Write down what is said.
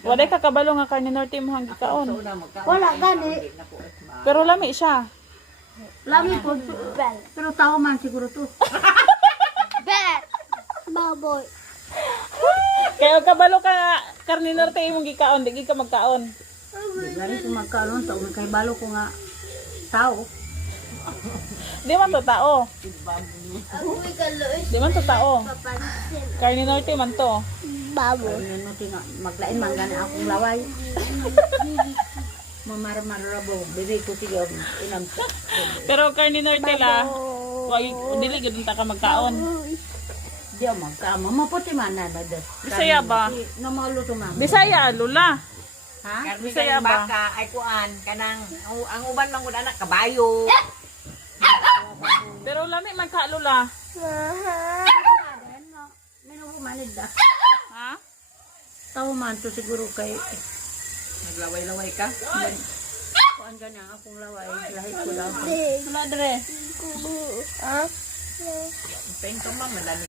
Wala ka kabalo nga karne norte mo hanggi kaon. Wala gani. Pero lami siya. Lami po. Pero tao man siguro to. Bet. Baboy. Kaya kabalo ka karne norte imong gikaon, di ka magkaon. Gani ko magkaroon tao kay balo ko nga tao. Di man to tao. Di man to tao. Karne norte man to. Baboy. Ano tinga maglain man gani akong laway. Mamar-marabo, bebe ko tigaw inam. Pero karne norte la, wag dili gud ta ka magkaon. Di magkama maputi man na das. Bisaya ba? Namalo to man. Bisaya lula. Ha? Karne Bisaya kaning ba? baka ay kuan kanang ang uban man gud anak kabayo. Pero lami man ka lula. Minubo manid da. Ha? Tao man to siguro kay Naglaway-laway ka. kuan gani ang akong laway lahi ko lang. Wala dire. Pento man madami.